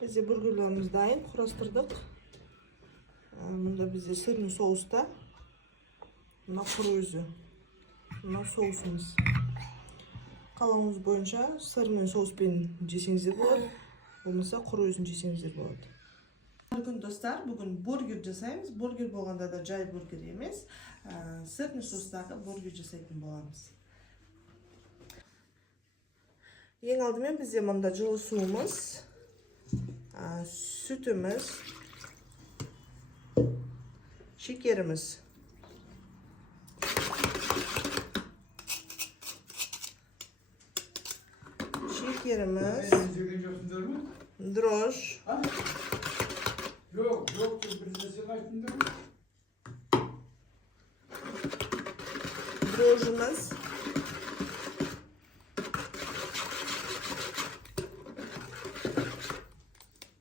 Bizde burgerlerimiz dayım, kurastırdık. Bunda bizde sırlı soğusta. Buna kuru üzü. Buna soğusumuz. Kalanımız boyunca sırlı soğus ben jesеңіздер болады. Olmasa kuru üzün jesеңіздер болады. Bugün dostlar, bugün burger жасаймыз. Burger болғанда да жай бургер емес, сырный соустағы бургер жасайтын боламыз. Ең алдымен бізде мұнда жылы суымыз, sütümüz, şekerimiz. Şekerimiz, droş. Yok, bir açtın mı? Drožumuz.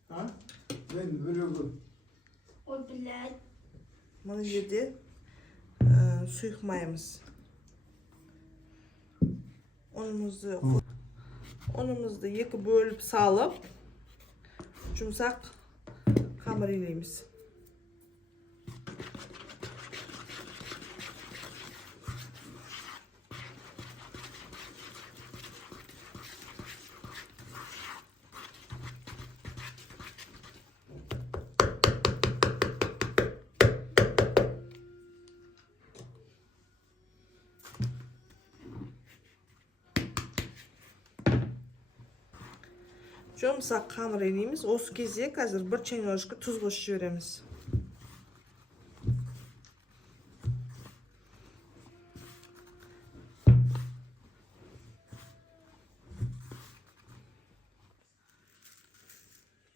Ha? Ben bölüyorum. O bilet. Mana yerде сұйық майымыз. Unumuzu екі бөліп салып, жұмсақ қамыр илейміз. Жұмсақ қамыр илейміз. Осы кезде қазір бір чай ложка тұз қосып жібереміз.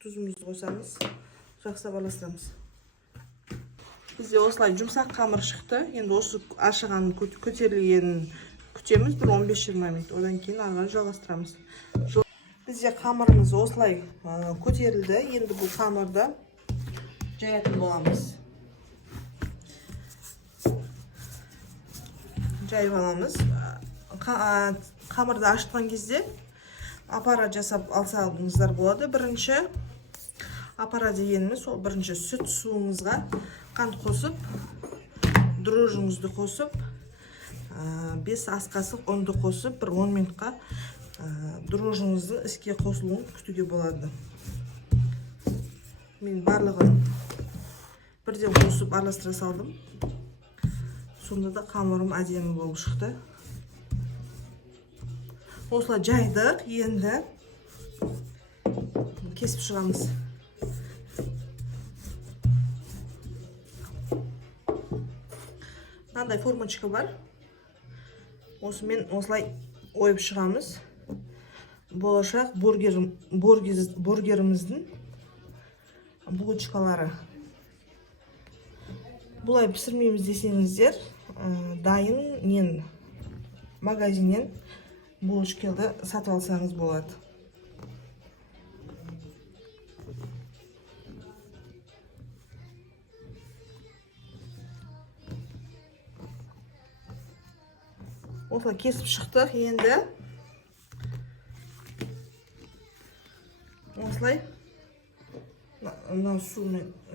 Тұзымызды қосамыз, жақсылап араластырамыз. Бізде осылай жұмсақ қамыр шықты. Енді осы ашығанын көтерілгенін күтеміз, бір 15-20 минут. Одан кейін ары қарай жалғастырамыз. Бізде қамырымыз осылай көтерілді. Енді бұл қамырды жаятын боламыз. Жайып аламыз. Қамырды ашытқан кезде аппарат жасап алсаңыздар болады. Бірінші аппарат дегеніміз ол бірінші сүт суыңызға қант қосып, дрожжыңызды қосып, 5 ас қасық ұнды қосып, бір 10 минутқа дрожжыңыздың іске қосылуын күтуге болады. Мен барлығын бірден қосып араластыра салдым. Сонда да қамырым әдемі болып шықты. Осылай жайдық, енді кесіп шығамыз. Мынандай формочка бар. Осымен осылай ойып шығамыз. Болашақ бургеріміздің булочкалары. Бұлай пісірмейміз десеңіздер, дайын мен магазиннен булочкаларды сатып алсаңыз болады. Осылай кесіп шықтық. Енді осылай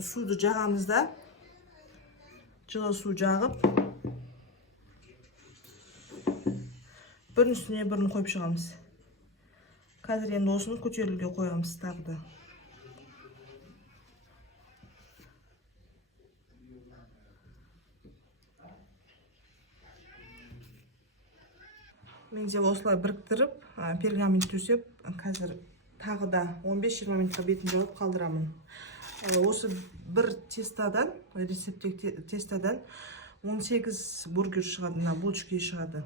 суды жағамызда, жылы су жағып, бірін үстіне бірін қойып шығамыз. Қазір енді осыны көтерілуге қоямыз тағы да. Менде осылай біріктіріп, пергамент төсеп, қазір тағы да 15-20 минутқа бетін жауып қалдырамын. Осы бір тестадан, рецепттегі тестадан 18 бургер шығады, булочка шығады.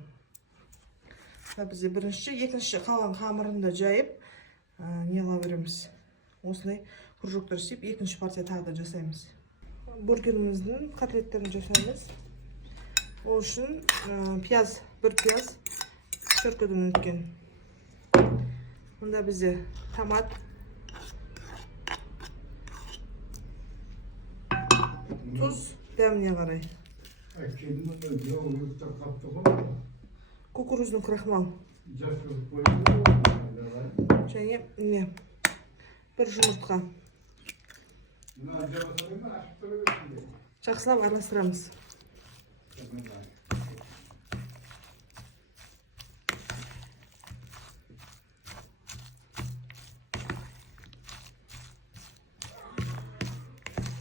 Бізде бірінші, екінші қалған қамырында жайып, не ала береміз. Осылай кружоктар істеп, екінші партия тағы да жасаймыз. Бургеріміздің котлеттерін жасаймыз. Ол үшін бір пияз шөркеден өткен. Мұнда бізде томат, тұз, дәміне қарай. Кукурузный крахмал. Және Bir жұмыртқа. Bunlar acaba sanırım da açık duruyorsun diye. Жақсылап араластырамыз.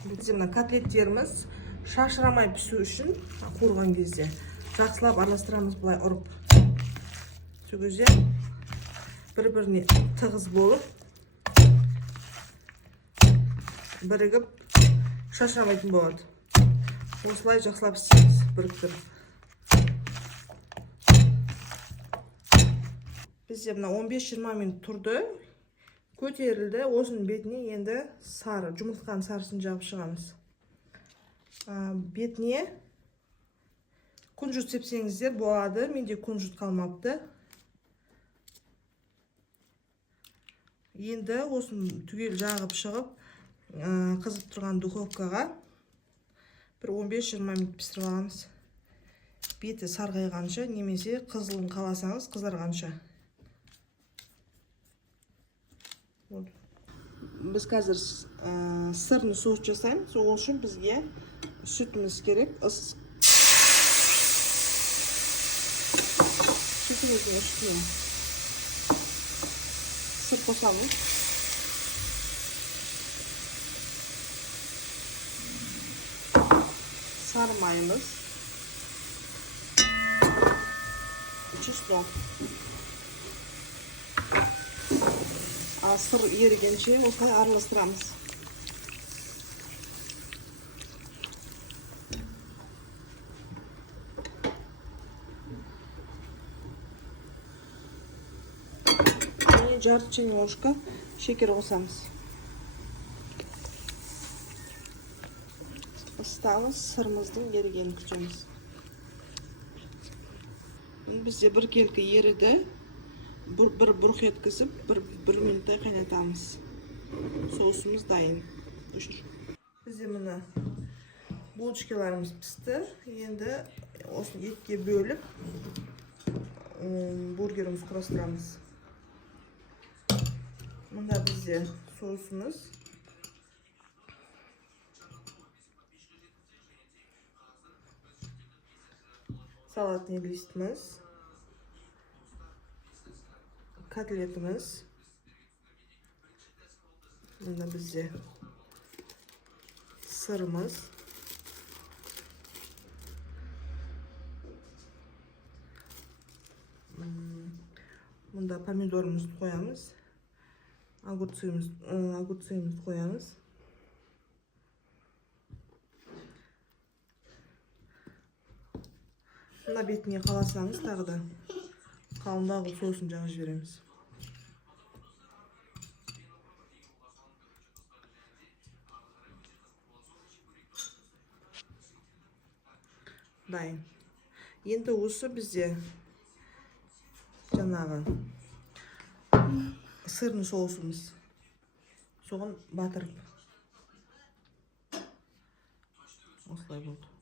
Бізде мына котлеттеріміз шашырамай пісу үшін қуырған кезде жақсылап араластырамыз, былай ұрып. Сол кезде бір-біріне тығыз болып, бірігіп шашырамайтын болады. Осылай жақсылап істейміз, біріктіріп. Бізде мына 15-20 минут тұрды, көтерілді. Осының бетіне енді сары, жұмыртқаның сарысын жағып шығамыз. Бетіне күнжіт сепсеңіздер болады, менде күнжіт қалмапты. Енді осын түгел жағып шығып, қызып тұрған духовкаға бір 15-20 минут пісіріп аламыз. Беті сарғайғанша, немесе қызылын қаласаңыз қызарғанша. Біз қазір сырны соус жасаймыз. Ол үшін бізге сүтіміз керек. Сүтіміздің үстіне сыр қосамыз. Sarmayımız, çeşitli. Sır erigенше осылай араластырамыз. Жарты чайный ложка шекер қосамыз. Осталось сырымыздың ерігенін күтеміз. Бізде бір келкі еріді. Бір бұрқ еткізіп, бір минуттай қайнатамыз. Соусымыз дайын. Бізде мына булочкаларымыз пісті. Енді осыны етке бөліп, бургеріміз құрастырамыз. Мұнда бізде соусымыз. Салатный листimiz, kotletimiz, bunda bizde sırımız, bunda pomidorumuzu koyamız, огурцымызды koyamız. Мына бетіне қаласаңыз, тағы да қалыңдағы соусын жағып жібереміз. Дайын. Енді осы бізде жаңағы сырный соусымыз. Соған батырып. Осылай болды.